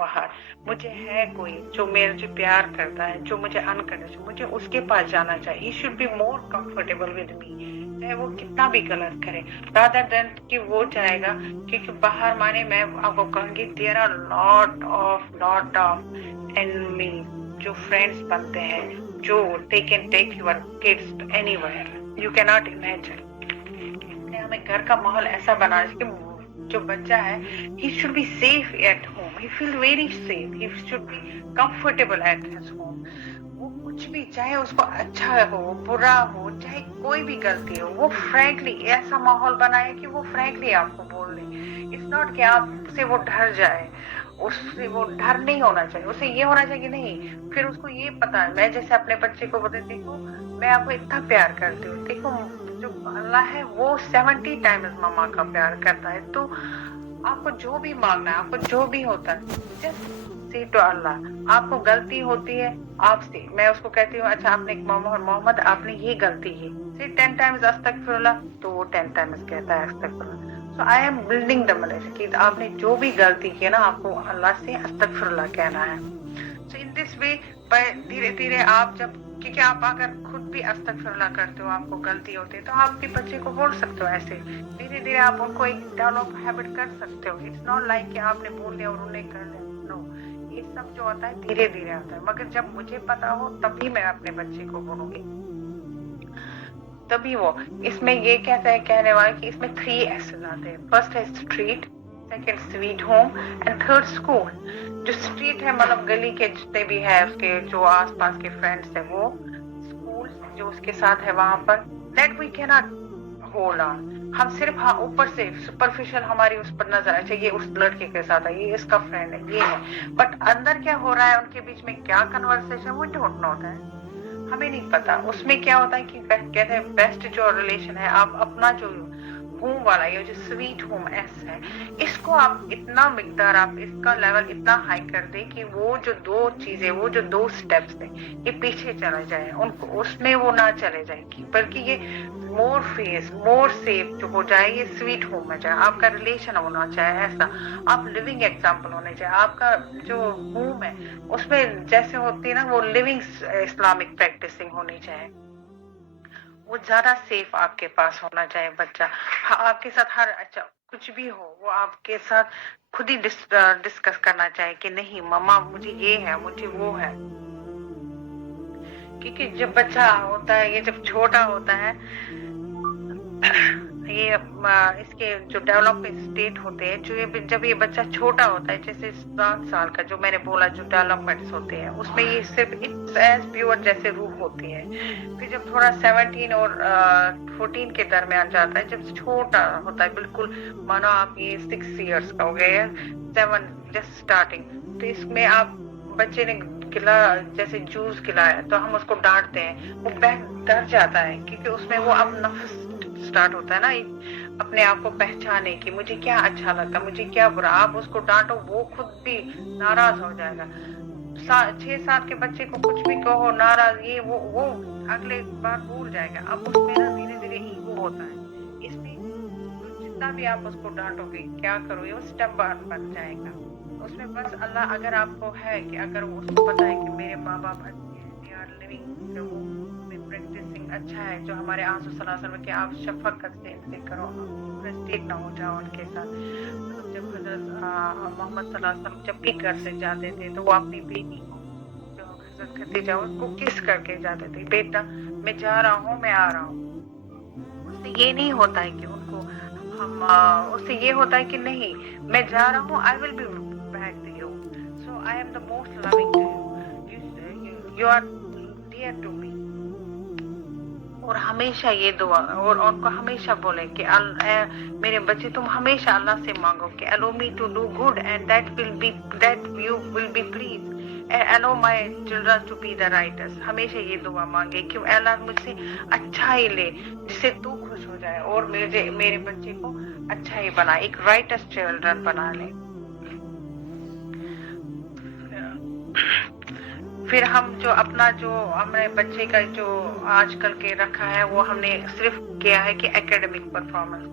बाहर, मुझे है कोई जो मुझे प्यार करता है, जो मुझे अनकंडीशनल, मुझे उसके पास जाना चाहिए. He should be more comfortable with me, चाहे वो कितना भी गलत करे, rather than कि वो चाहेगा. क्योंकि बाहर माने मैं आपको कहूँगी there are lot of enemies जो friends बनते हैं, जो they can take your kids to anywhere, you cannot imagine. हमें घर का माहौल ऐसा बनाना चाहिए कि जो बच्चा है he should be safe at home, he feel very safe, he should be comfortable at his home. वो कुछ भी, चाहे उसको अच्छा हो बुरा हो, चाहे कोई भी गलती हो, वो frankly ऐसा माहौल बनाए कि वो frankly आपको बोल दे. It's not कि आपसे वो डर जाए, उससे वो डर नहीं होना चाहिए, उसे ये होना चाहिए कि नहीं. फिर उसको ये पता है, मैं जैसे अपने बच्चे को बोलती, देखो मैं आपको इतना प्यार करती हूँ, देखो जो अल्लाह है वो 70 टाइम्स मम्मा का प्यार करता है. तो आपको जो भी मांगना है, आपको जो भी होता है, जस्ट से टू अल्लाह. आपको गलती होती है आपसे, मैं उसको कहती हूँ अच्छा आपने मोहम्मद आपने ये गलती की, से 10 टाइम्स अस्तगफिरुल्लाह, तो वो 10 टाइम्स कहता है अस्तगफिरुल्लाह. So I am building the knowledge कि आपने जो भी गलती की ना, आपको अल्लाह से अस्तगफिरुल्लाह कहना है. सो इन दिस वे धीरे धीरे आप जब, क्योंकि आप अगर खुद भी अस्तगफिरुल्लाह करते हो, आपको गलती होती है, तो आपके बच्चे को बोल सकते हो ऐसे. धीरे धीरे आप उनको एक डेवलप हैबिट कर सकते हो. इट्स नॉट लाइक कि आपने बोल दिया और उन्हें कर लिया. नो, ये सब जो होता है धीरे धीरे आता है. मगर जब मुझे पता हो तभी मैं अपने बच्चे को बोलूंगी, तभी वो. इसमें ये कहता है कहने वाले कि इसमें 3 एसेस आते हैं. फर्स्ट है street, second sweet home and third school. जो स्ट्रीट है मतलब गली के जितने भी है उसके जो आसपास के फ्रेंड्स है वो. स्कूल जो उसके साथ है वहां पर, that we can not hold on. हम सिर्फ हाँ ऊपर से सुपरफिशियल हमारी उस पर नजर आए, ये उस लड़के के साथ है, ये इसका फ्रेंड है, ये है, बट अंदर क्या हो रहा है उनके बीच में, क्या कन्वर्सेशन, वो डोंट नो है, हमें नहीं पता. उसमें क्या होता है कि कहते हैं बेस्ट जो रिलेशन है, आप अपना जो होम वाला, ये जो स्वीट होम एस है, इसको आप इतना मिकदार, आप इसका लेवल इतना हाई कर दें कि वो जो 2 चीजें, वो जो 2 स्टेप्स थे, ये पीछे चला जाए, उनको उसमें वो ना चले जाए, बल्कि ये मोर फेस मोर सेफ जो हो जाए, ये स्वीट होम में जाए. आपका रिलेशन होना चाहिए ऐसा, आप लिविंग एग्जाम्पल होने चाहिए. आपका जो होम है उसमें जैसे होती है ना, वो लिविंग इस्लामिक प्रैक्टिसिंग होनी चाहिए. वो ज्यादा सेफ आपके पास होना चाहिए बच्चा. हाँ, आपके साथ हर अच्छा कुछ भी हो, वो आपके साथ खुद ही डिस्कस करना चाहिए कि नहीं मम्मा मुझे ये है, मुझे वो है. क्योंकि जब बच्चा होता है, ये जब छोटा होता है, ये इसके जो डेवलपमेंट स्टेट होते हैं, जो ये जब ये बच्चा छोटा होता है, जैसे 7 साल का जो मैंने बोला जो डेवलपमेंट्स होते हैं, उसमें ये सिर्फ इट्स एज प्योर जैसे रूह होती है. फिर जब थोड़ा 17 और 14 के दरमियान जाता है, जब छोटा होता है बिल्कुल, मानो आप ये 6 इयर्स का हो गया, 7 जस्ट स्टार्टिंग, तो इसमें आप बच्चे ने खिला जैसे जूस खिलाया तो हम उसको डांटते हैं, वो डर जाता है, क्योंकि उसमें वो अब नफ्स स्टार्ट होता है ना, अपने आप को पहचाने की, मुझे क्या अच्छा लगता, मुझे क्या बुरा. आप उसको डांटो, वो खुद भी नाराज हो जाएगा. 6 साल के बच्चे को कुछ भी कहो नाराज, ये वो अगले बार भूल जाएगा. अब उसमें ना धीरे धीरे ईगो होता है, इसमें जितना भी आप उसको डांटोगे क्या करोगे, वो स्टबर्न बन जाएगा. उसमें बस अल्लाह अगर आपको है कि अगर उसको पता है कि मेरे माँ बाप अच्छे हैं, दे आर लिविंग प्रैक्टिसिंग अच्छा है, जो हमारे आंसू सलासल में कि आप शफकत से इनसे करो, फ्रस्ट्रेट ना हो जाओ उनके साथ. तो जब हजरत मोहम्मद सल्लल्लाहु जब भी घर से जाते थे तो वो अपनी बेटी को जो हजरत खदीजा उसको किस करके जाते थे, बेटा मैं जा रहा हूँ, मैं आ रहा हूँ. उससे ये नहीं होता है कि उनको हम उससे ये होता है कि नहीं मैं जा रहा हूँ, I will be back to you, so I am the most loving to you, you are dear to me. और हमेशा ये दुआ, और उनको हमेशा बोले कि मेरे बच्चे तुम हमेशा अल्लाह से मांगो कि allow me to do good and that you will be pleased and allow my children to be the righteous. हमेशा ये दुआ मांगे कि अल्लाह मुझसे अच्छा ही ले जिससे तू खुश हो जाए, और मेरे बच्चे को अच्छा ही बना, एक righteous children बना ले. फिर हम जो अपना जो हमने बच्चे का जो आजकल के रखा है, वो हमने सिर्फ किया है कि एकेडमिक परफॉर्मेंस,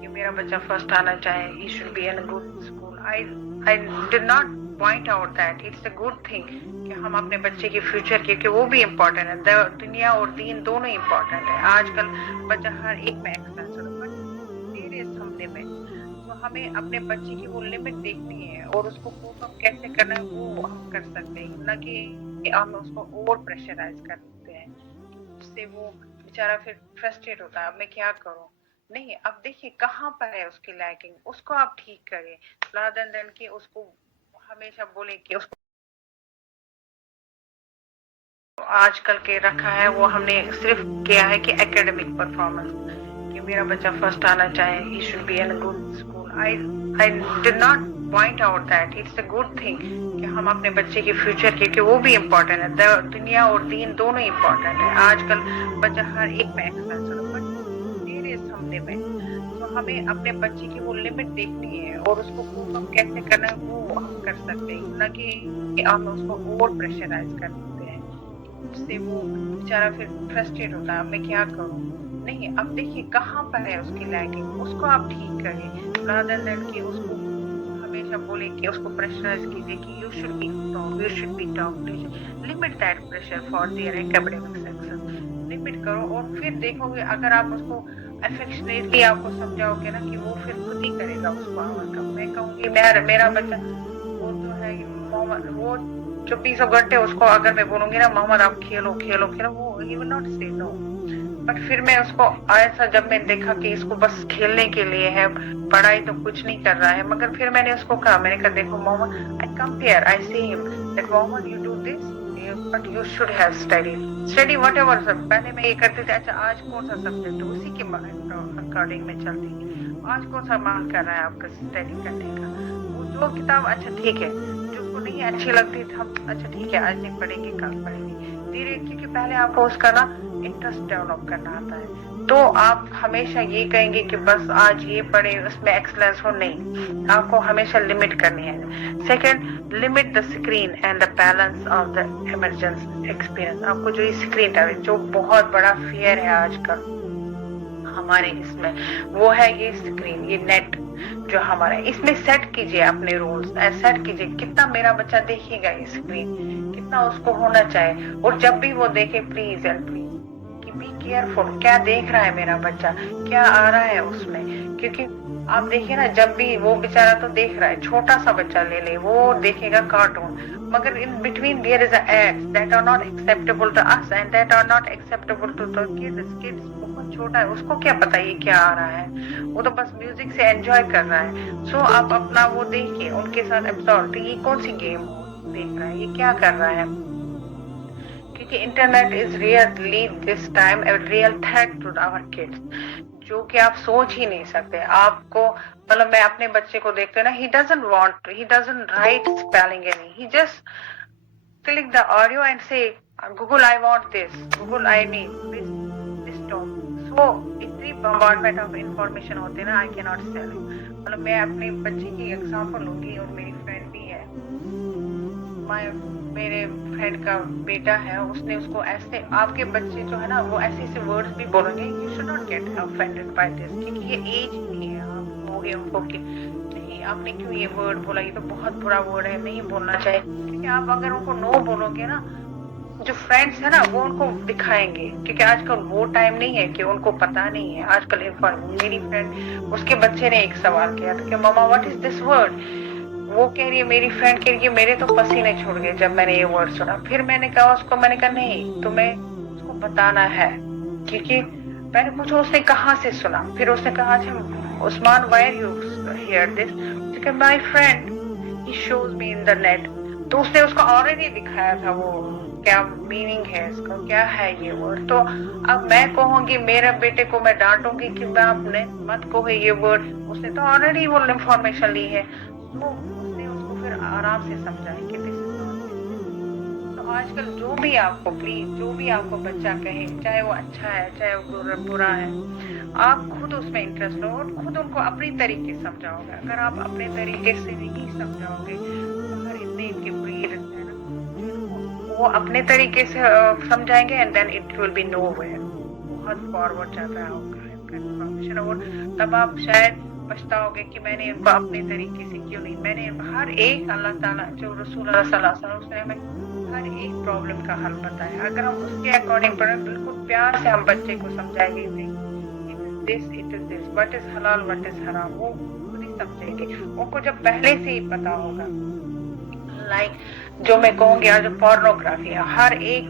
कि मेरा बच्चा फर्स्ट आना चाहे, he should be in a good school. I did not point out that it's a good thing کہ ہم اپنے بچے کے فیوچر کے کہ وہ بھی امپورٹنٹ ہے. دنیا اور دین دونوں امپورٹنٹ ہے. آج کل بچہ ہر ایک میں ایکسلنس ہوتا ہے دیر از سم لمٹ. تو ہمیں اپنے بچے کی وہ لمٹ دیکھنی ہے اور اس کو کوپ اپ کیسے کرنا ہے وہ ہم کر سکتے ہیں, نہ کہ ہم اس کو اوور پریشرائز کرتے ہیں اس سے وہ بیچارہ پھر فرسٹریٹ ہوتا ہے اب میں کیا کروں. نہیں, اب دیکھیے کہاں پر ہے اس کی لیکنگ, اس کو آپ ٹھیک کریں rather than کہ اس کو ہمیشہ بولیں کہ اس کو آج کل کے رکھا ہے وہ ہم نے صرف کیا ہے کہ اکیڈمک پرفارمنس کہ میرا بچہ فرسٹ آنا چاہے, he should be in good school. I did not point out that it's a good thing کہ ہم اپنے بچے کے فیوچر کے کہ وہ بھی امپورٹنٹ ہے. دنیا اور دین دونوں امپورٹنٹ ہے. آج کل بچہ ہر ایک میں ایکسلنس ہوتا ہے دیر از سم لمٹ. تو ہمیں اپنے بچے کی وہ لمٹ دیکھنی ہے اور اس کو کوپ اپ کیسے کرنا ہے وہ ہم کر سکتے ہیں, نہ کہ ہم اس کو اوور پریشرائز کرتے ہیں اس سے وہ بیچارہ پھر فرسٹریٹ ہوتا ہے اب میں کیا کروں. نہیں, اب دیکھیے کہاں پر ہے اس کی لیکنگ, اس کو آپ ٹھیک کریں rather than کہ اس کو ہمیشہ بولیں کہ اس کو پریشرائز کیجیے کہ you should be top, you should be top. Limit that pressure for their academic success. Limit کرو اور پھر دیکھو گے اگر آپ اس کو افیکشنیٹلی آپ کو سمجھاؤ گے نا کہ وہ پھر خود ہی کرے گا اس کو اوور کم. میں کہوں گی میرا بچہ وہ جو ہے محمد وہ 24 گھنٹے اس کو اگر میں بولوں گی نا محمد آپ کھیلو کھیلو کھیلو وہ ہی ول ناٹ سے نو. بٹ پھر میں اس کو ایسا جب میں دیکھا کہ اس کو بس کھیلنے کے لیے ہے, پڑھائی تو کچھ نہیں کر رہا ہے, مگر پھر میں نے اس کو کہا, میں نے کہا دیکھو محمد I come here, I see him that Muhammad you do this but you should have study whatever. پہلے میں یہ کرتی تھی اچھا آج کون سا سبجیکٹ اسی کے اکارڈنگ میں چلتی, آج کون سا مان کر رہا ہے آپ کا اسٹڈی کرنے کا, وہ جو کتاب اچھا ٹھیک ہے جو کو نہیں اچھی لگتی ہم اچھا ٹھیک ہے آج نہیں پڑھیں گے کل پڑھیں گے دھیرے, کیونکہ پہلے آپ کو اس کا نا انٹرسٹ ڈیولپ کرنا آتا ہے. تو آپ ہمیشہ یہ کہیں گے کہ بس آج یہ پڑھیں اس میں ایکسلنس ہو, نہیں, آپ کو ہمیشہ لمٹ کرنی ہے. Second, limit the screen and the balance of the emergency experience. آپ کو جو یہ اسکرین ٹائم جو بہت بڑا فیئر ہے آج کل ہمارے اس میں وہ ہے یہ اسکرین, یہ نیٹ جو ہمارا اس میں سیٹ کیجئے اپنے رولز, سیٹ کیجئے کتنا میرا بچہ دیکھے گا یہ اسکرین, کتنا اس کو ہونا چاہے, اور جب بھی وہ دیکھے please and please be careful کیا دیکھ رہا ہے میرا بچہ, کیا آ رہا ہے اس میں. کیونکہ آپ دیکھیں نا جب بھی وہ بیچارہ تو دیکھ رہا ہے, چھوٹا سا بچہ لے لے وہ دیکھے گا کارٹون, مگر in between there is a ads that are not acceptable to us and that are not acceptable to the kids. بہت چھوٹا ہے, اس کو کیا پتا یہ کیا آ رہا ہے, وہ تو بس میوزک سے انجوائے کر رہا ہے. سو آپ اپنا وہ دیکھیں ان کے ساتھ ابزارو, یہ کون سی گیم دیکھ رہا ہے, یہ کیا کر رہا ہے. کیونکہ internet is really this time a real threat to our kids, جو کہ آپ سوچ ہی نہیں سکتے. آپ کو مطلب میں اپنے بچے کو دیکھتے ہیں نا, he doesn't write spelling any, he just click the audio and say Google I want this, Google I need this top. So اتنی bombardment of information ہوتے ہیں نا, I cannot tell you. مطلب میں اپنے بچے کی ایگزامپل لوں گی, اور میری فرینڈ بھی ہے, میرے فرینڈ کا بیٹا ہے, اس نے اس کو ایسے, آپ کے بچے جو ہے نا وہ ایسے ایسے ورڈز بھی بولیں گے, you should not get offended by this, کیونکہ یہ ایج نہیں ہے. آپ ہوگے ان کو کہ نہیں آپ نے کیوں یہ ورڈ بولا, یہ تو بہت برا ورڈ ہے, نہیں بولنا چاہیے. کیونکہ آپ اگر ان کو نو بولو گے نا, جو فرینڈس ہیں نا وہ ان کو دکھائیں گے, کیونکہ آج کل وہ ٹائم نہیں ہے کہ ان کو پتا نہیں ہے. آج کل میری فرینڈ اس کے بچے نے ایک سوال کیا تھا کہ ماما واٹ از دس ورڈ, وہ کہہ رہی ہے میری فرینڈ کہہ رہی ہے میرے تو پسینے چھوڑ گئے جب میں نے یہ ورڈ سنا. پھر میں نے کہا اس کو, میں نے کہا نہیں تمہیں اس کو بتانا ہے, کیونکہ میں نے پوچھا اس نے کہاں سے سنا. پھر اس نے کہا اچھا عثمان where you hear this, کہ my friend he shows me in the net. تو اس نے اس کو آلریڈی دکھایا تھا وہ کیا میننگ ہے اس کا, کیا ہے یہ ورڈ. تو اب میں کہوں گی میرے بیٹے کو میں ڈانٹوں گی کہ میں آپ نے مت کہو یہ ورڈ, اس نے تو آلریڈی وہ انفارمیشن لی ہے. تو اس نے اس کو پھر آرام سے سمجھائیں کہ دس از ناٹ. تو آج کل جو بھی آپ کو پلیز جو بھی آپ کو بچہ کہے, چاہے وہ اچھا ہے چاہے وہ برا ہے, آپ خود اس میں انٹرسٹ لو اور خود ان کو اپنی طریقے سے سمجھاؤ گے. اگر آپ اپنے طریقے سے نہیں سمجھاؤ گے, اگر اتنے ان کے بریڈ ہے نا وہ اپنے طریقے سے سمجھائیں گے, and then it will be nowhere, بہت فارورڈ جاتا ہے ہوگا انفارمیشن, اور تب آپ شاید پچھتاؤگے کہ میں نے ان کو اپنے طریقے سے کیوں نہیں. میں نے ہر ایک اللہ تعالیٰ جو رسول اللہ صلی اللہ علیہ وسلم اس نے ہمیں ہر ایک پرابلم کا حل بتایا. اگر ہم اس کے اکارڈنگ پڑھیں بالکل پیار سے ہم بچے کو سمجھائیں گے it is this what is حلال وٹ از حرام, وہ خود ہی سمجھیں گے. ان کو جب پہلے سے ہی پتا ہوگا. جو میں کہوں گی آج پورنوگرافی ہے, ہر ایک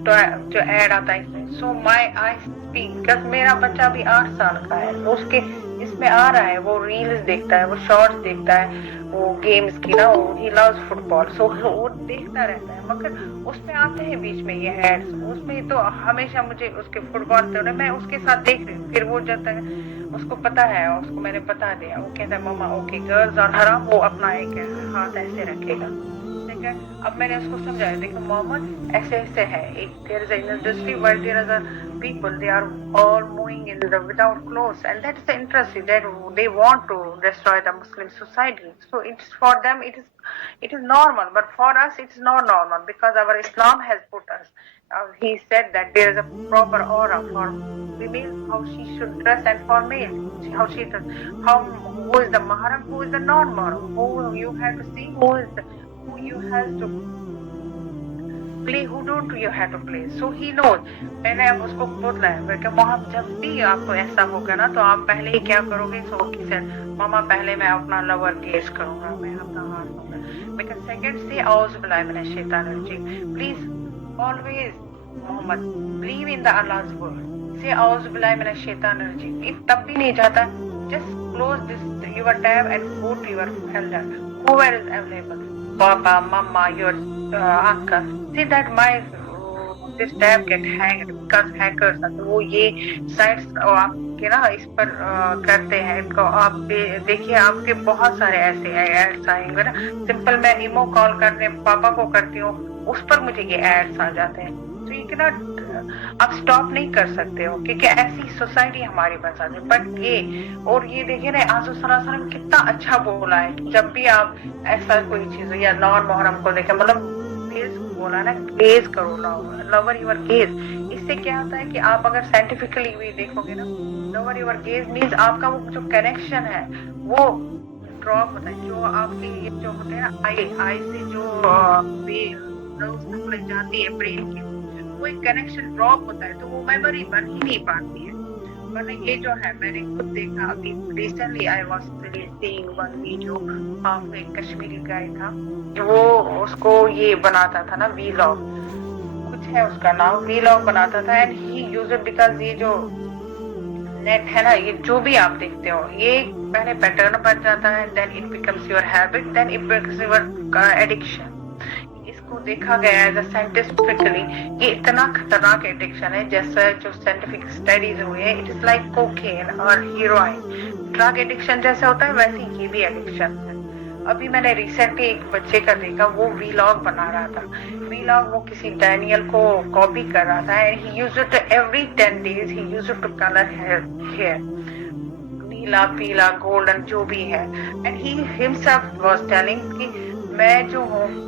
جو ایڈ آتا ہے اس میں, سو مائی آئی اسپیک, میرا بچہ بھی 8 سال کا ہے, اس کے اس میں آ رہا ہے, وہ ریلز دیکھتا ہے, وہ شارٹس دیکھتا ہے, وہ گیمز کی نا, ہی لوز فٹ بال, سو وہ دیکھتا رہتا ہے. مگر اس میں آتے ہیں بیچ میں یہ ایڈس, اس میں تو ہمیشہ مجھے اس کے فٹ بال سے میں اس کے ساتھ دیکھ رہی ہوں. پھر وہ جب تک اس کو پتا ہے, اس کو میں نے بتا دیا, وہ کہتا ہے ماما اوکے گرلز اور حرام, وہ اپنا ایک ہاتھ ایسے رکھے گا. اب میں نے اس کو سمجھایا, دیکھو محمد ایسے ایسے ہے, there is an industry where there are people, they are all moving in the without clothes, and that is the interest that they want to destroy the Muslim society. So it's for them it is normal, but for us it's not normal because our Islam has put us. He said that there is a proper aura for female, how she should dress, and for male how she does, who is the mahram, who is the non-mahram, who you have to see, who you have to play, who don't you have to play. So he knows. میں نے اب اس کو بتلایا کہ محمد جب بھی آپ کو ایسا ہوگا نا تو آپ پہلے ہی کیا کرو گے. سو کی سیڈ ماما پہلے میں اپنا لور گیز کروں گا, میں اپنا ہاتھ دوں گا. لیکن سیکنڈ سے اعوذ باللہ من الشیطان الرجیم, please always Muhammad believe in the Allah's word, say اعوذ باللہ من الشیطان الرجیم. if تب بھی نہیں جاتا, just close this your tab and go to your elder whoever is available, Papa, Mama, your uncle, see that my this tab get hacked because hackers وہ یہ سائٹس آپ کے نا اس پر کرتے ہیں. ان کو آپ دیکھیے, آپ کے بہت سارے ایسے ایڈس آئیں گے نا. سمپل میں ایمو کال کرنے پاپا کو کرتی ہوں, اس پر مجھے یہ ایڈس آ جاتے ہیں. تو یہ کہ آپ سٹاپ نہیں کر سکتے ہو کیونکہ ایسی سوسائٹی ہماری بن سکتی ہے. بٹ یہ اور یہ دیکھیے نا, حضرت صلی اللہ علیہ وسلم کتنا اچھا بولا ہے کہ جب بھی آپ ایسا کوئی چیز یا نان محرم کو دیکھیں, مطلب بولا نا گیز کرو, لور یور گیز. اس سے کیا ہوتا ہے کہ آپ اگر سائنٹیفکلی بھی دیکھو گے نا, لور یور گیز مینس آپ کا وہ جو کنیکشن ہے وہ ڈراپ ہوتا ہے. جو آپ کی جو ہوتے ہیں نا آئی سے جو سپلائی جاتی ہے برین کی, وہ ایک کنیکشن ڈراپ ہوتا ہے, تو وہ میموری بن ہی نہیں پاتی ہے. ورنہ یہ جو ہے میں نے خود دیکھا ابھی recently I was seeing one video of ایک کشمیری گائے تھا, وہ اس کو یہ بناتا تھا نا وی لاگ, کچھ ہے اس کا نام, وی لاگ بناتا تھا. And he use it because یہ جو نیٹ ہے نا, یہ جو بھی آپ دیکھتے ہو یہ پہلے پیٹرن بن جاتا ہے, then it becomes your habit, then it becomes your addiction. اس کو دیکھا گیا ہے ایز سائنٹیفکلی, یہ اتنا خطرناک ایڈکشن ہے جیسا جو سائنٹیفک اسٹڈیز ہوئے ہیں. اٹ از لائک کوکین اور ہیروئن, ڈرگ ایڈکشن جیسا ہوتا ہے ویسے یہ بھی ایڈکشن ہے. ابھی میں نے ریسنٹلی ایک بچے کا دیکھا, وہ وی لاگ بنا رہا تھا. وی لاگ وہ کسی ڈینیل کو کاپی کر رہا تھا, and he used to every 10 days he used to colour hair, نیلا پیلا گولڈن جو بھی ہے. And he himself was telling کہ میں جو ہوں,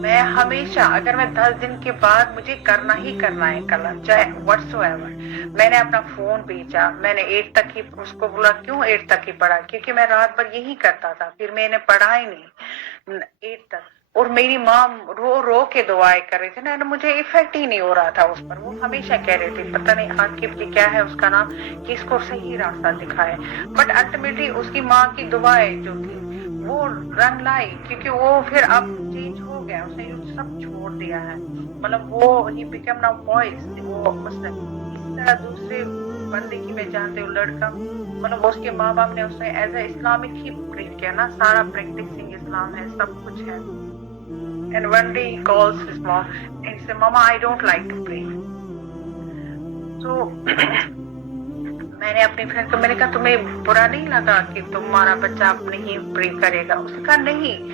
میں ہمیشہ اگر میں 10 دن کے بعد مجھے کرنا ہی کرنا ہے کلر, چاہے واٹس ایور. میں نے اپنا فون بیچا, میں نے 8 تک ہی, اس کو بولا کیوں 8 تک ہی پڑھا, کیونکہ میں رات بھر یہی کرتا تھا, پھر میں نے پڑھا ہی نہیں 8 تک. اور میری ماں رو رو کے دعائیں کر رہی تھی نا, مجھے افیکٹ ہی نہیں ہو رہا تھا اس پر. وہ ہمیشہ کہہ رہی تھی پتہ نہیں عاقب کی کیا ہے اس کا نام, کہ اس کو صحیح راستہ دکھائے. بٹ الٹیمیٹلی اس کی ماں کی دعائیں جو تھی وہ رنگ لائی, کیونکہ وہ پھر اب چینج ہو گیا, اس نے سب چھوڑ دیا ہے. مطلب وہ ہی بیکم ناؤ بوائز, وہ مسلم. اس طرح دوسرے بندے کی میں جانتے ہوں لڑکا, مطلب اس کے ماں باپ نے اسے as a Islamic he treat کیا نا, سارا پریکٹسنگ اسلام ہے, سب کچھ ہے. And one day he calls his mom and he said, Mama, I don't like to pray. So میں نے اپنی فرینڈ کو میں نے کہا تمہیں برا نہیں لگا کہ تمہارا بچہ اب نہیں پرے کرے گا؟ اس نے کہا نہیں,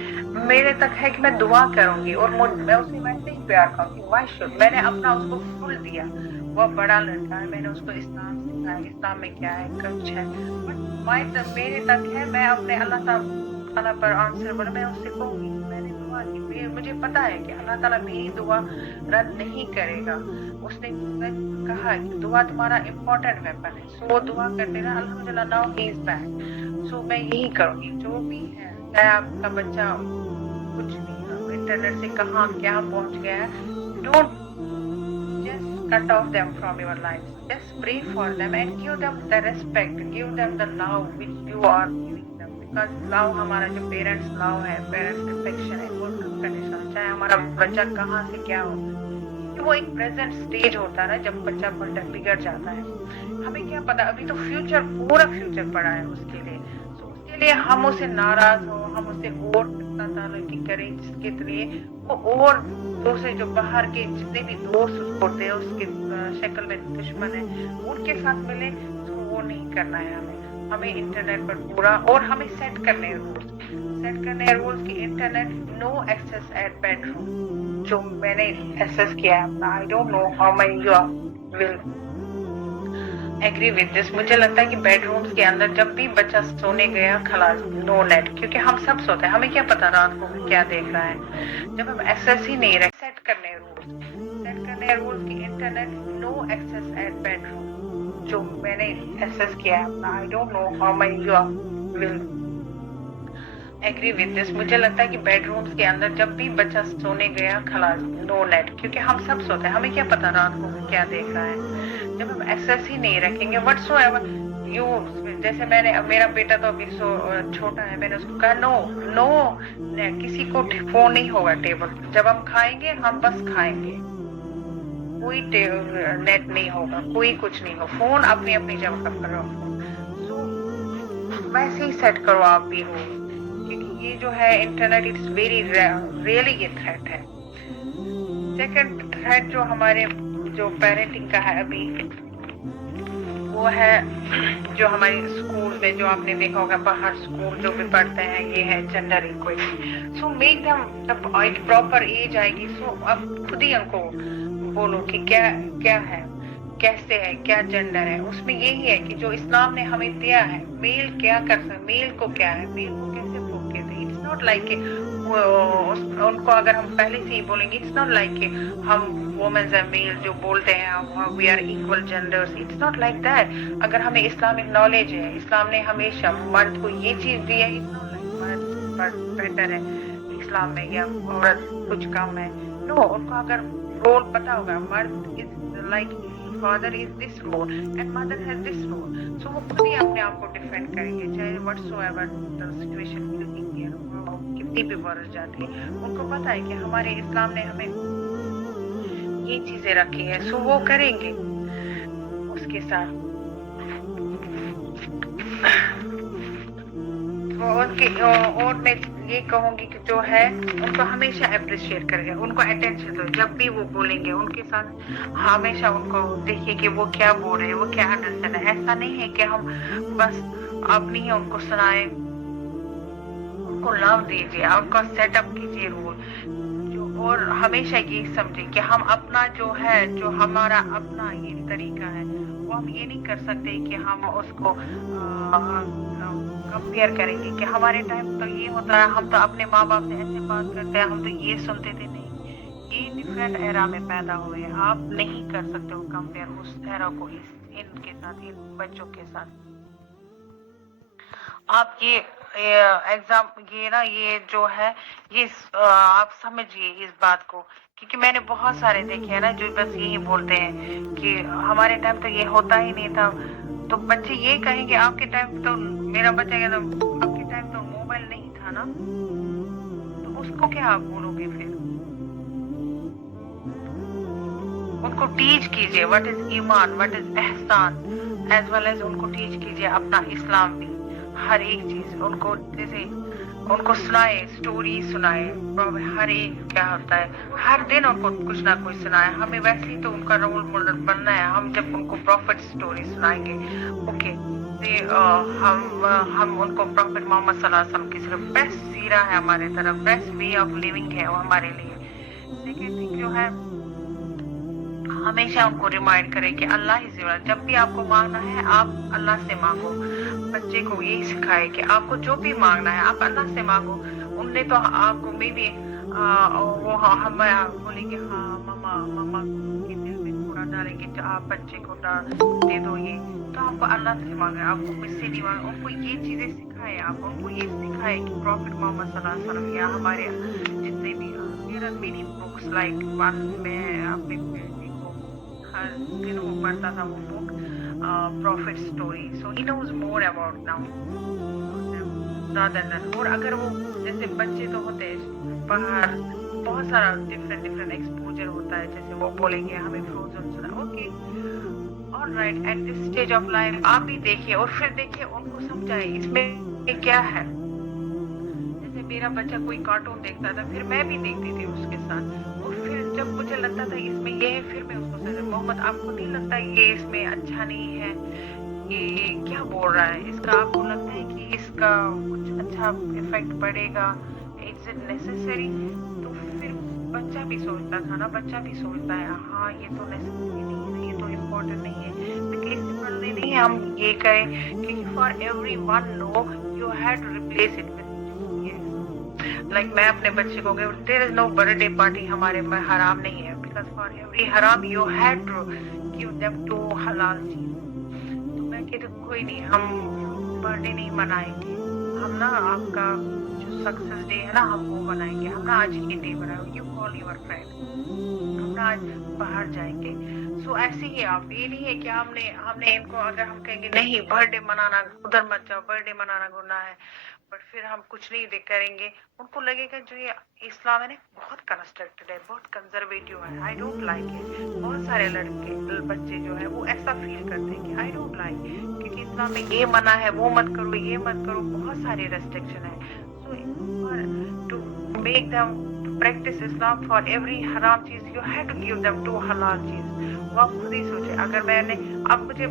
میرے تک ہے کہ میں دعا کروں گی اور میں اسے ویسے ہی پیار کروں گی. وائی شوڈ, میں نے اپنا اس کو فل دیا. وہ بڑا لڑکا ہے, میں نے اس کو اسلام سکھایا, اسلام میں کیا ہے کچھ ہے. بٹ میرے تک ہے, میں اپنے اللہ تعالیٰ پر آنسر بولا, میں اس سے کہوں گی. میں نے دعا کی, مجھے پتا ہے کہ اللہ تعالیٰ میری دعا رد نہیں کرے گا. اس نے کہا کہ دعا تمہارا امپورٹنٹ ویپن ہے, سو وہ دعا کرتے رہا. الحمدللہ ناؤ ہی از بیک. सो मैं यही करूँगी, जो भी है, चाहे आपका बच्चा कुछ भी हो, इंटरनेट से कहाँ क्या पहुँच गया है, don't just cut off them from your lives. Just pray for them and give them the respect, give them the love which you are giving them. Because love हमारा जो parents love है, parents affection है, वो unconditional, चाहे हमारा बच्चा कहाँ से क्या हो, वो एक प्रेजेंट स्टेज होता है ना जब बच्चा बिगड़ जाता है। हमें क्या पता, अभी तो फ्यूचर, पूरा फ्यूचर पड़ा है उसके लिए। तो उसके लिए हम उसे नाराज हो, हम उसे और ताल्लुकी करें जिसके लिए वो और दूसरे जो बाहर के जितने भी दोस्त होते हैं उसके शक्ल में दुश्मन है उनके साथ मिले, तो वो नहीं करना है हमें इंटरनेट पर पूरा, और हमें सेट करने हैं रूल्स कि internet no access at bedroom, जो मैंने एक्सेस किया है अपना। I don't know how many you will agree with this. मुझे लगता है कि बेडरूम्स के अंदर जब भी बच्चा सोने गया, खलास, नो नेट, क्योंकि हम सब सोते हैं, हमें क्या पता रात को क्या देख रहा है। जब हम एक्सेस ही नहीं रहे, सेट करने रूल्स कि internet no access at bedroom, जो मैंने एक्सेस किया है अपना। I don't know how many you will agree with this. मुझे लगता है कि बेडरूम्स के अंदर जब भी बच्चा सोने गया, खलास, नो नेट, क्योंकि हम सब सोते हैं, हमें क्या पता रात को क्या देख रहा है। जब हम एक्सेस ही नहीं रखेंगे व्हाटसोएवर यू, जैसे मेरा बेटा तो अभी छोटा है, मैंने उसको कहा नो किसी को फोन नहीं होगा टेबल, जब हम खाएंगे हम बस खाएंगे, कोई नेट नहीं होगा, कोई कुछ नहीं होगा, फोन अपनी जगह पर रखो। वैसे ही सेट करो आप भी हो, क्योंकि ये जो है इंटरनेट, इट्स वेरी रियली ये थ्रेट है। सेकंड थ्रेट जो हमारे जो पेरेंटिंग का है अभी, वो है जो हमारे स्कूल में, जो आपने देखा होगा बाहर स्कूल जो भी पढ़ते हैं, ये है gender equality. So make them, जब एक प्रॉपर एज आएगी, सो अब खुद ही उनको बोलो कि क्या है, कैसे है, क्या जेंडर है। उसमें यही है कि जो इस्लाम ने हमें दिया है, मेल क्या कर सकते, मेल को क्या है, मेल को कैसे प्रूव कहते हैं। इट्स नॉट लाइक उनको अगर हम पहले से ही बोलेंगे, इट्स नॉट लाइक हम वुमेन्स एंड मेल जो बोलते हैं we are equal genders, it's not like that. अगर हमें इस्लामिक नॉलेज है, इस्लाम ने हमेशा मर्द को ये चीज दी है, इट्स नॉट लाइक मर्द बेटर है इस्लाम में या औरत कुछ कम है। नो, उनको अगर रोल पता होगा, मर्द is like father is this role and mother has this role, so वो खुद ही अपने आप को डिफेंड करेंगे, चाहे व्हाटसोएवर द सिचुएशन कितनी भी बरस जाती है। उनको पता है कि हमारे इस्लाम ने हमें ये चीजें रखी है, सो वो करेंगे उसके साथ। और मैं ये कहूंगी कि जो है उनको हमेशा अप्रिशिएट करेंगे, उनको अटेंशन दो, जब भी वो बोलेंगे उनके साथ हमेशा उनको देखिए कि वो क्या बोल रहे हैं, वो क्या अंडरस्टैंड है। ऐसा नहीं है कि हम बस अपनी ही उनको सुनाए, उनको लव दीजिए, उनका सेटअप कीजिए रूल, और हमेशा ये समझे कि हम अपना जो है, जो हमारा अपना ये तरीका है, वो हम ये नहीं कर सकते कि हम उसको कंपेयर करेंगे कि हमारे टाइम तो ये होता है, हम तो अपने माँ बाप से ऐसे बात करते हैं, हम तो ये सुनते थे। नहीं, ये डिफरेंट एरा में पैदा हुए, आप नहीं कर सकते हो कंपेयर उस एरा को इनके साथ, इन बच्चों के साथ। आप ये एग्जाम, ये जो है, ये आप समझिए इस बात को, क्योंकि मैंने बहुत सारे देखे हैं ना जो बस यही बोलते हैं कि हमारे टाइम तो ये होता ही नहीं था। तो बच्चे ये कहेंगे आपके टाइम तो, मेरा बच्चा कहता आपके टाइम तो मोबाइल नहीं था ना, तो उसको क्या आप बोलोगे फिर। उनको टीच कीजिए व्हाट इज ईमान, व्हाट इज एहसान, एज वेल एज उनको टीच कीजिए अपना इस्लाम भी, हर एक चीज उनको, जैसे उनको सुनाए, स्टोरी सुनाए, हर एक क्या होता है, हर दिन उनको कुछ ना कुछ सुनाए। हमें वैसे ही तो उनका रोल मॉडल बनना है। हम जब उनको प्रॉफिट स्टोरी सुनाएंगे, ओके, हम उनको प्रॉफिट मोहम्मद सल्लल्लाहु अलैहि वसल्लम की सिर्फ बेस्ट सीरा है हमारे तरफ, बेस्ट वे ऑफ लिविंग है वो हमारे लिए। सेकेंड थिंग जो है, हमेशा उनको रिमाइंड करें कि अल्लाह ही सिवा, जब भी आपको मांगना है आप अल्लाह से मांगो। बच्चे को यही सिखाए कि आपको जो भी मांगना है आप अल्लाह से मांगो। उनने तो आपको मे भी वो हम बोलेंगे हाँ मम्मा के दिल में थोड़ा डालें कि आप बच्चे को दे दो ये, तो आपको अल्लाह से मांगे, आपको मुझसे नहीं मांगे। उनको ये चीज़ें सिखाएं, आप उनको ये सिखाएं कि प्रॉफिट मोहम्मद सल्लल्लाहु अलैहि वसल्लम या हमारे जितने भी there are many books like one, मैं अपने बेटे को हर दिन वो पढ़ता था वो book prophet story, so he knows more about now then. और अगर वो जैसे बच्चे तो होते हैं बाहर बहुत सारा डिफरेंट एक्सपोजर होता है, जैसे वो बोलेंगे हमें फ्रोजन सुना, okay alright, at this stage of life आप भी देखिए और फिर देखिए उनको समझाए इसमें ये क्या है। जैसे मेरा बच्चा कोई कार्टून देखता था, फिर मैं भी देखती थी उसके साथ, और फिर जब मुझे लगता था इसमें ये है, फिर मैं उसको समझा, मोहम्मद आपको नहीं लगता ये इसमें अच्छा नहीं है, ये क्या बोल रहा है, इसका आपको लगता है कि इसका कुछ अच्छा इफेक्ट पड़ेगा, इज इट नेसेसरी? तो फिर बच्चा भी सोचता था ना, बच्चा भी सोचता है हाँ ये तो नेसेसरी नहीं है, ये तो इम्पोर्टेंट नहीं है, लेकिन इससे पढ़ने नहीं है हम ये करें, क्योंकि for every one no you have to replace it with like मैं अपने बच्चे को कहूँ there is no birthday party हमारे में हराम नहीं है, बिकॉज फॉर एवरी हराम you have to give them to हलाल चीज। तो मैं कहती कोई नहीं, हम बर्थडे नहीं मनाएंगे, हम ना आपका जो सक्सेस डे है ना हम वो बनाएंगे, हम ना आज ये डे बनाएंगे, यू कॉल योर फ्रेंड, हम ना आज बाहर जाएंगे। सो ऐसे ही आप, ये नहीं है कि हमने इनको अगर हम कहेंगे नहीं बर्थडे मनाना उधर मत जाओ, बर्थडे मनाना गुनाह है, बट फिर हम कुछ नहीं करेंगे, उनको लगेगा जो ये इस्लाम है ना बहुत कंस्ट्रक्टेड है, बहुत कंजर्वेटिव है, आई डोंट लाइक इट। बहुत सारे लड़के बच्चे जो है वो ऐसा फील करते हैं कि आई डोंट लाइक, क्योंकि इस्लाम में ये मना है, वो मत करो, ये मत करो, बहुत सारे रेस्ट्रिक्शन है। So to make them practice Islam for every हराम चीज you have to give them to हलाल चीज। वो आप खुद ही सोचे, अगर मैंने अब मुझे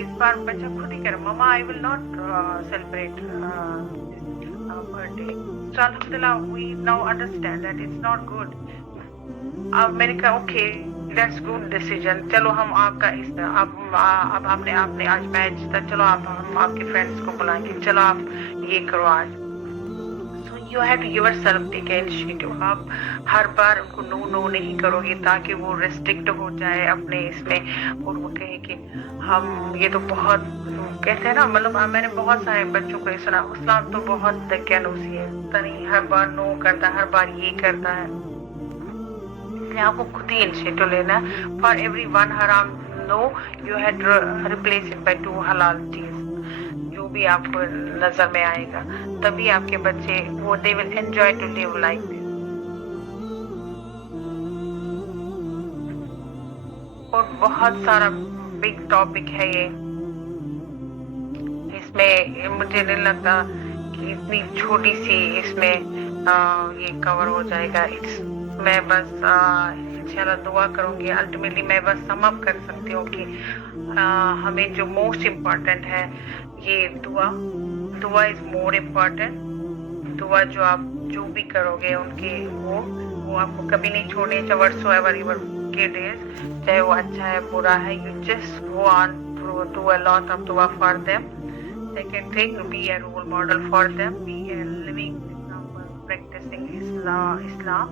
इस बार बच्चा खुद ही करे mama I will not celebrate birthday, so alhamdulillah we now understand that it's not good. अब मैंने कहा ओके दैट्स गुड डिसीजन, चलो हम आपका इस अब आपने आज मैच था, चलो हम आपके फ्रेंड्स को बुलाएंगे, चलो आप ये करो आज। So you have to yourself take initiative. आप हर बार उनको नो नहीं करोगे ताकि वो रेस्ट्रिक्ट हो जाए अपने इसमें, और वो कहे कि हम ये तो बहुत कहते हैं ना, मतलब मैंने बहुत सारे बच्चों को सुना इस्लाम तो बहुत दकियानूसी है, नहीं हर बार नो करता, हर बार ये करता है। इसलिए आपको खुद ही इनिशिएटिव लेना, फॉर एवरी वन हराम no you have to replace it by to हलाल चीज, जो भी आपको नजर में आएगा, तभी आपके बच्चे वो they will enjoy to live like this. और बहुत सारा बिग टॉपिक है ये, इसमें मुझे नहीं लगता कि इतनी छोटी सी इसमें ये कवर हो जाएगा। मैं बस इंशाल्लाह दुआ करूंगी, अल्टीमेटली मैं बस सम अप कर सकती हूँ कि हमें जो मोस्ट इम्पोर्टेंट है ये दुआ इज मोर इम्पोर्टेंट। दुआ जो आप जो भी करोगे उनके वो आपको कभी नहीं छोड़नी, whatsoever your kid is, चाहे वो अच्छा है बुरा है, you just want to do a lot of dua for them. Second thing, be a role model for them, be a living example practicing Islam,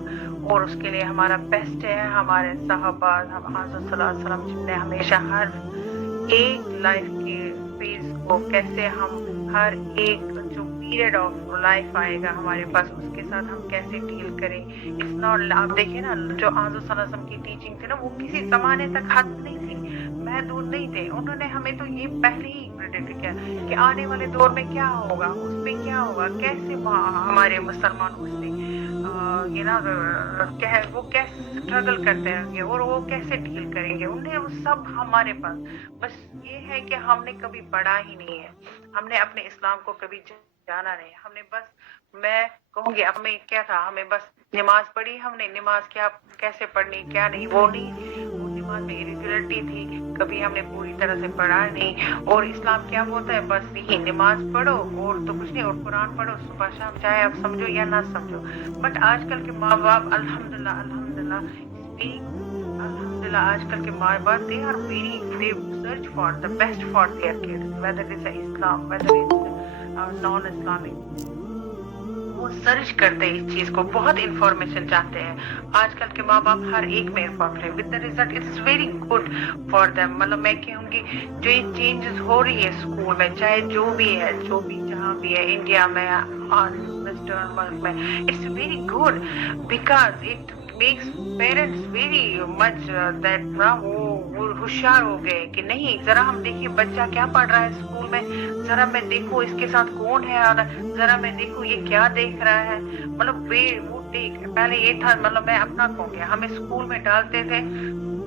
और उसके लिए हमारा बेस्ट है हमारे साहबा हज़रत सल्लल्लाहु अलैहि वसल्लम, जिनने हमेशा हर एक लाइफ के फेज को कैसे हम हर एक जो पीरियड ऑफ लाइफ आएगा हमारे पास उसके साथ हम कैसे डील करें। इट्स नॉट, आप देखिए ना जो हज़रत सल्लल्लाहु अलैहि वसल्लम की टीचिंग थी ना वो किसी जमाने तक खत्म नहीं थी, महदूद नहीं थे। उन्होंने हमें तो ये पहले ही प्रेडिक्ट किया कि आने वाले दौर में क्या होगा, उसमें क्या होगा, कैसे हमारे मुसलमान उससे ये ना वो कैसे स्ट्रगल करते रहेंगे और वो कैसे डील करेंगे, उन्हें वो सब हमारे पास। बस ये है कि हमने कभी पढ़ा ही नहीं है, हमने अपने इस्लाम को कभी जाना नहीं, हमने बस, मैं कहूँगी हमें क्या था, हमें बस नमाज पढ़ी, हमने नमाज क्या कैसे पढ़नी क्या नहीं वो नहीं, वो नमाज में इरेगुलरिटी थी, कभी हमने पूरी तरह से पढ़ा नहीं। और इस्लाम क्या होता है, बस यही नमाज पढ़ो और तो कुछ नहीं, और कुरान पढ़ो सुबह शाम, चाहे आप समझो या ना समझो। बट आजकल के माँ बाप अल्हम्दुलिल्लाह आजकल के माँ बाप they search for the best for their kids, whether it's Islam whether it's non Islamic. वो सर्च करते हैं इस चीज को, बहुत इंफॉर्मेशन चाहते हैं। आजकल के माँ बाप हर एक में इन्फॉर्म है, with the result it's very good for them. मतलब मैं कहूँगी जो ये चेंजेस हो रही है स्कूल में, चाहे जो भी है, जो भी जहाँ भी है, इंडिया में और वेस्टर्न वर्ल्ड में, it's very good because it makes parents very much that ना वो होशियार हो गए कि नहीं, जरा हम देखिए बच्चा क्या पढ़ रहा है स्कूल में, जरा मैं देखूं इसके साथ कौन है, और जरा मैं देखूं ये क्या देख रहा है। मतलब वे वो देख, पहले ये था, मतलब मैं अपना कहूँगी, हमें स्कूल में डालते थे,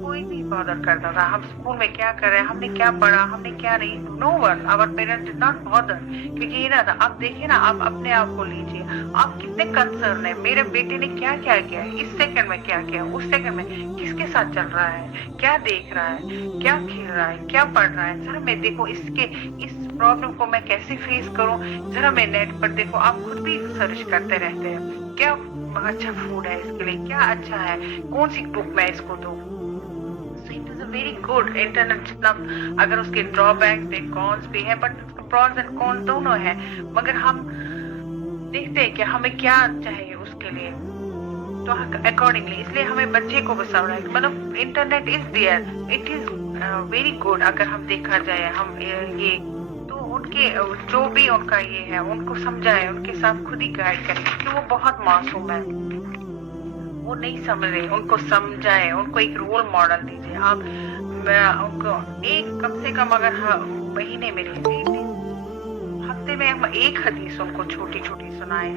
कोई नहीं बॉदर करता था हम स्कूल में क्या कर रहे हैं, हमने क्या पढ़ा, हमने क्या नहीं, no one, our parents did not bother, क्योंकि ये ना था। अब देखिए ना, आप अपने आप को लीजिए, आप कितने कंसर्न है, मेरे बेटे ने क्या क्या किया, इस सेकंड में क्या किया, उस सेकंड में किसके साथ चल रहा है, क्या देख रहा है, क्या खेल रहा है, क्या पढ़ रहा है, जरा मैं देखो इसके इस प्रॉब्लम को मैं कैसे फेस करूं, जरा मैं नेट पर देखो, आप खुद भी सर्च करते रहते हैं, क्या अच्छा फूड है इसके लिए, क्या अच्छा है, कौन सी बुक मैं इसको दूं। It is a very good internet, जितना अगर उसके ड्रॉबैक्स भी, कॉन्स भी है, बट प्रॉस एंड कॉन्स दोनों है, मगर हम देखते हैं कि हमें क्या चाहिए उसके लिए, तो अकॉर्डिंगली, इसलिए हमें बच्चे को भी समझना, मतलब internet is there, it is very good. अगर हम देखा जाए, हम ये तो उनके जो भी उनका ये है उनको समझाए, उनके साथ खुद ही गाइड करें, क्योंकि वो बहुत मासूम है, वो नहीं समझ रहे, उनको समझाए, उनको एक रोल मॉडल दीजिए आप। उनको एक कम से कम अगर महीने में, हफ्ते में हम एक हदीस उनको छोटी छोटी सुनाए,